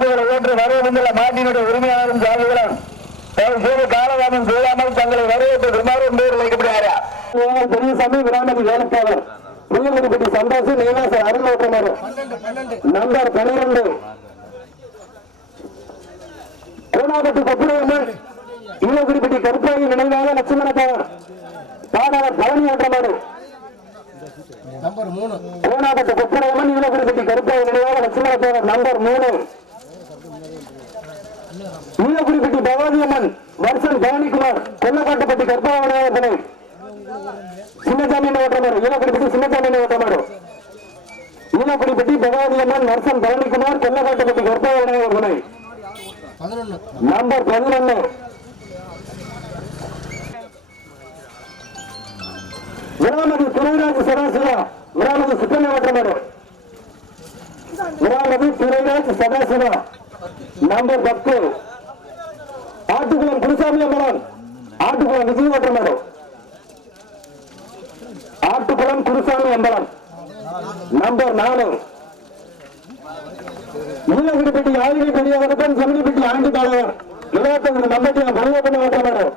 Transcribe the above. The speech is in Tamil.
பரிசுகளை ஏற்று வரவேண்டுள்ள மாட்டினுடைய உரிமையாளரும் சாதிகளும் செய்து காலதாமம் செய்யாமல் தங்களை வரவேற்று விமானம் பேர் வைக்கப்படுகிறாரா? பெரியசாமி விராமதி வேலைக்காரர் புள்ளங்குடிப்பட்டி சந்தோஷம் நீலாசர் அருள் நம்பர் பனிரெண்டு. கோணாபட்டி கொப்புரையம்மன் ஈழகுடிப்பட்டி கருப்பாயி நினைவாக லட்சுமண தேவர் பாடாளர் பழனி ஓட்டமாறு நம்பர் மூணு. கோணாபட்டி கொப்புரையம்மன் ஈழகுடிப்பட்டி கருப்பாயி நினைவாக லட்சுமண தேவர் நம்பர் மூணு. ஈழகுடிப்பட்டி பகவதியம்மன் வருஷன் பவானிக்குமார் கொல்லக்காட்டுப்பட்டி கருப்பாவணி சின்னசாமி ஓட்டமாறு ஈழக்குடிப்பட்டி சின்னசாமி ஓட்டமாறு ஈழகுடிப்பட்டி பகவதியம்மன் வருஷன் பவானிக்குமார் கொல்லக்காட்டுப்பட்டி கருப்பாவணி நம்பர் பதினொன்று விராமதி துறைராஜ் சதாசிவா விராமதி சுத்தமே ஓட்டமாறு விராமதி துறைராஜ் சதாசிவா நம்பர் பத்து. ஆட்டுக்குளம் குருசாமி அம்மன் ஆட்டுக்குளம் விஜய் ஓட்டமாறு ஆட்டுக்குளம் குருசாமி அம்பலம் நம்பர் நாலு. நீலகிரிப்பட்டி ஆயுத அவர்கள் சமணிப்பட்டி ஆண்டு தலைவர் இருபத்தஞ்சு நம்பட்டி பரிவர்த்தனை மேடம்